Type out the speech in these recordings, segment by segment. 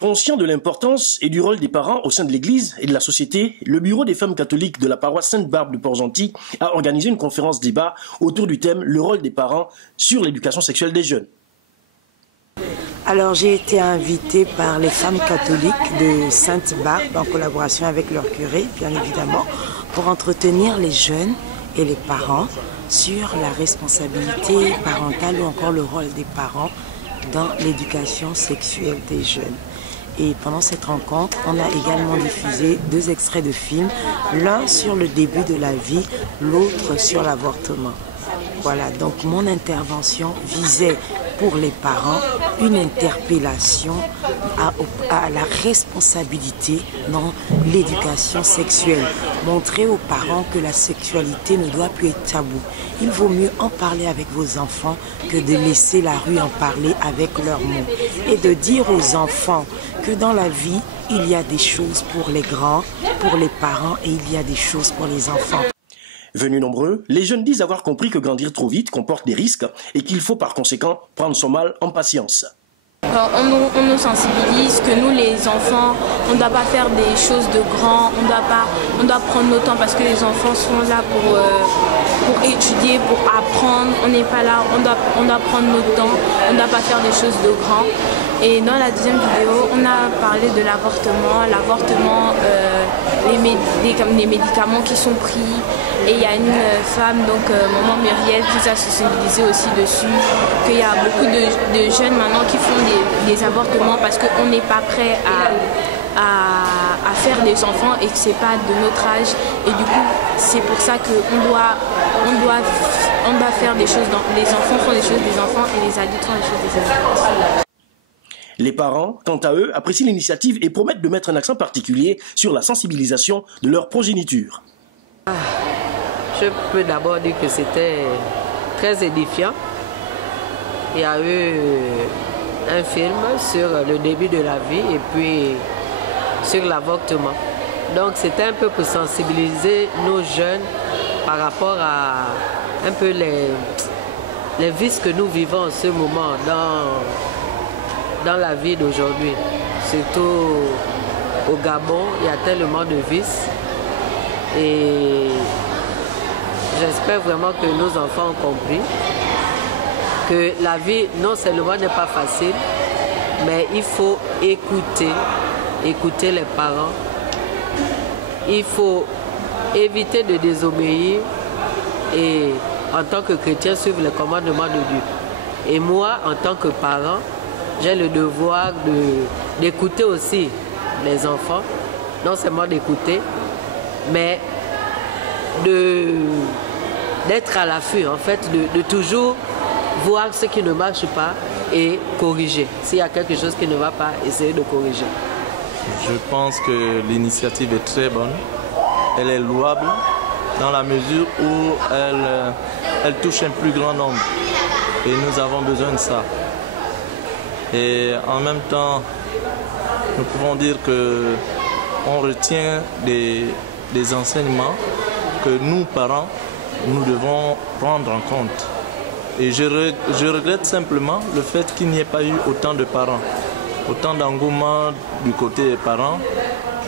Conscient de l'importance et du rôle des parents au sein de l'Église et de la société, le Bureau des femmes catholiques de la paroisse Sainte-Barbe de Port-Gentil a organisé une conférence débat autour du thème « Le rôle des parents sur l'éducation sexuelle des jeunes ». Alors j'ai été invitée par les femmes catholiques de Sainte-Barbe en collaboration avec leur curé, bien évidemment, pour entretenir les jeunes et les parents sur la responsabilité parentale ou encore le rôle des parents dans l'éducation sexuelle des jeunes. Et pendant cette rencontre, on a également diffusé 2 extraits de films, l'un sur le début de la vie, l'autre sur l'avortement. Voilà, donc mon intervention visait pour les parents une interpellation à la responsabilité dans l'éducation sexuelle. Montrer aux parents que la sexualité ne doit plus être tabou. Il vaut mieux en parler avec vos enfants que de laisser la rue en parler avec leurs mots. Et de dire aux enfants que dans la vie, il y a des choses pour les grands, pour les parents et il y a des choses pour les enfants. Venus nombreux, les jeunes disent avoir compris que grandir trop vite comporte des risques et qu'il faut par conséquent prendre son mal en patience. On nous sensibilise que nous les enfants, on ne doit pas faire des choses de grands, on doit prendre notre temps parce que les enfants sont là pour étudier, pour apprendre. On n'est pas là, on doit prendre notre temps, on ne doit pas faire des choses de grands. Et dans la deuxième vidéo, on a parlé de l'avortement, les médicaments qui sont pris. Et il y a une femme, donc maman Muriel, qui s'est sensibilisée aussi dessus, qu'il y a beaucoup de jeunes maintenant qui font des avortements parce qu'on n'est pas prêt à faire des enfants et que ce n'est pas de notre âge. Et du coup, c'est pour ça qu'on doit faire des choses. Les enfants font des choses des enfants et les adultes font des choses des adultes. Les parents, quant à eux, apprécient l'initiative et promettent de mettre un accent particulier sur la sensibilisation de leur progéniture. Je peux d'abord dire que c'était très édifiant. Il y a eu un film sur le début de la vie et puis sur l'avortement. Donc c'était un peu pour sensibiliser nos jeunes par rapport à un peu les vices que nous vivons en ce moment dans la vie d'aujourd'hui. Surtout au Gabon, il y a tellement de vices. Et j'espère vraiment que nos enfants ont compris que la vie, non seulement n'est pas facile, mais il faut écouter les parents. Il faut éviter de désobéir et en tant que chrétien suivre les commandements de Dieu. Et moi, en tant que parent, j'ai le devoir d'écouter aussi les enfants, non seulement d'écouter, mais d'être à l'affût, en fait, de toujours voir ce qui ne marche pas et corriger. S'il y a quelque chose qui ne va pas, essayer de corriger. Je pense que l'initiative est très bonne. Elle est louable dans la mesure où elle touche un plus grand nombre. Et nous avons besoin de ça. Et en même temps, nous pouvons dire qu'on retient des enseignements que nous, parents, nous devons prendre en compte. Et je regrette simplement le fait qu'il n'y ait pas eu autant de parents, autant d'engouement du côté des parents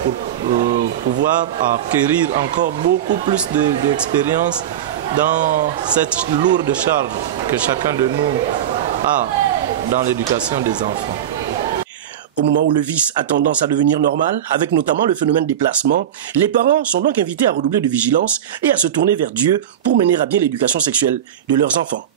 pour pouvoir acquérir encore beaucoup plus d'expérience dans cette lourde charge que chacun de nous a dans l'éducation des enfants. Au moment où le vice a tendance à devenir normal, avec notamment le phénomène des placements, les parents sont donc invités à redoubler de vigilance et à se tourner vers Dieu pour mener à bien l'éducation sexuelle de leurs enfants.